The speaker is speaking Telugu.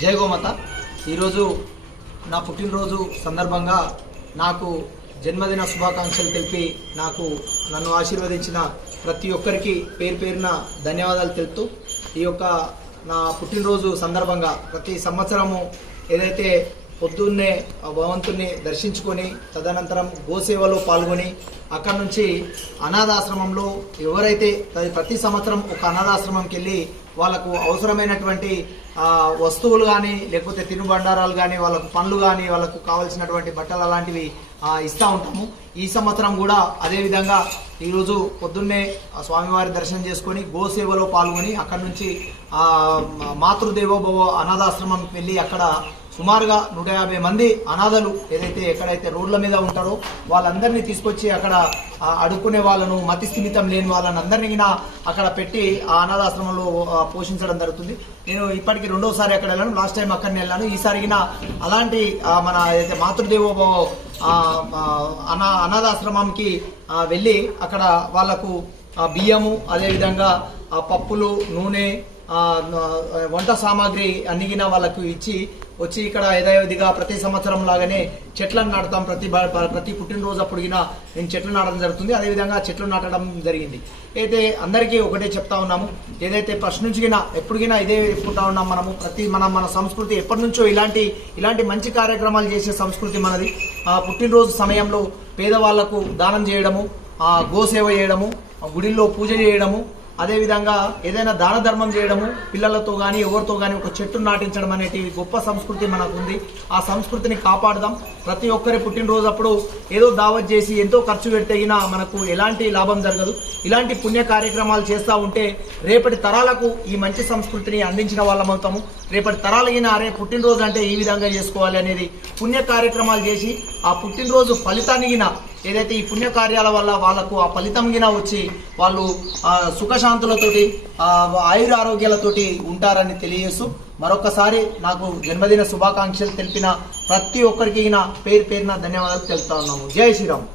జై గోమాత. ఈరోజు నా పుట్టినరోజు సందర్భంగా నాకు జన్మదిన శుభాకాంక్షలు తెలిపి నన్ను ఆశీర్వదించిన ప్రతి ఒక్కరికి పేరు పేరున ధన్యవాదాలు తెలుపుతూ ఈ యొక్క నా పుట్టినరోజు సందర్భంగా ప్రతి సంవత్సరము ఏదైతే పొద్దున్నే భగవంతుని దర్శించుకొని తదనంతరం గోసేవలో పాల్గొని అక్కడి నుంచి అనాథాశ్రమంలో ఎవరైతే ప్రతి సంవత్సరం ఒక అనాథాశ్రమంకి వెళ్ళి వాళ్ళకు అవసరమైనటువంటి వస్తువులు కానీ లేకపోతే తినుబండారాలు కానీ వాళ్ళకు పండ్లు కానీ వాళ్ళకు కావాల్సినటువంటి బట్టలు అలాంటివి ఇస్తూ ఉంటాము. ఈ సంవత్సరం కూడా అదేవిధంగా ఈరోజు పొద్దున్నే స్వామివారి దర్శనం చేసుకొని గోసేవలో పాల్గొని అక్కడి నుంచి మాతృదేవోభవ అనాథాశ్రమంకి వెళ్ళి అక్కడ సుమారుగా 150 మంది అనాథలు ఎక్కడైతే రోడ్ల మీద ఉంటారో వాళ్ళందరినీ తీసుకొచ్చి అక్కడ అడుక్కునే వాళ్ళను, మతి స్థిమితం లేని వాళ్ళని అందరినీ అక్కడ పెట్టి ఆ అనాథాశ్రమంలో పోషించడం జరుగుతుంది. నేను ఇప్పటికి 2వసారి అక్కడ వెళ్ళాను. లాస్ట్ టైం అక్కడనే వెళ్ళాను. ఈసారిగిన అలాంటి మన మాతృదేవోభవ అనాథాశ్రమంకి వెళ్ళి అక్కడ వాళ్లకు బియ్యము, అదేవిధంగా పప్పులు, నూనె, వంట సామాగ్రి అన్నిగిన వాళ్ళకు వచ్చి ఇక్కడ యథావిధిగా ప్రతి సంవత్సరం లాగానే చెట్లను నాటుతాం. ప్రతి పుట్టినరోజు అప్పుడుగిన నేను చెట్లు నాటడం జరుగుతుంది. అదేవిధంగా చెట్లు నాటడం జరిగింది. అయితే అందరికీ ఒకటే చెప్తా ఉన్నాము, ఏదైతే ఫస్ట్ నుంచి ఎప్పుడుగినా ఇదే చెప్పుకుంటా ఉన్నాం. మన సంస్కృతి ఎప్పటి నుంచో ఇలాంటి మంచి కార్యక్రమాలు చేసే సంస్కృతి మనది. పుట్టినరోజు సమయంలో పేదవాళ్లకు దానం చేయడము, గోసేవ చేయడము, గుడిలో పూజ చేయడము, అదేవిధంగా ఏదైనా దాన ధర్మం చేయడము, పిల్లలతో కానీ ఎవరితో కానీ ఒక చెట్టు నాటించడం అనేటి గొప్ప సంస్కృతి మనకు ఉంది. ఆ సంస్కృతిని కాపాడదాం. ప్రతి ఒక్కరి పుట్టినరోజు అప్పుడు ఏదో దావత్ చేసి ఎంతో ఖర్చు పెడితేగినా మనకు ఎలాంటి లాభం జరగదు. ఇలాంటి పుణ్య కార్యక్రమాలు చేస్తూ ఉంటే రేపటి తరాలకు ఈ మంచి సంస్కృతిని అందించిన వాళ్ళం అవుతాము. రేపటి తరాలగిన పుట్టినరోజు అంటే ఈ విధంగా చేసుకోవాలి అనేది పుణ్య కార్యక్రమాలు చేసి ఆ పుట్టినరోజు ఫలితాన్ని ఏదైతే ఈ పుణ్యకార్యాల వల్ల వాళ్ళకు ఆ ఫలితం వచ్చి వాళ్ళు సుఖశాంతులతోటి ఆయురారోగ్యాలతోటి ఉంటారని తెలియజేస్తూ మరొకసారి నాకు జన్మదిన శుభాకాంక్షలు తెలిపిన ప్రతి ఒక్కరికి పేరు పేరున ధన్యవాదాలు తెలుపుతా ఉన్నాము. జై శ్రీరామ్.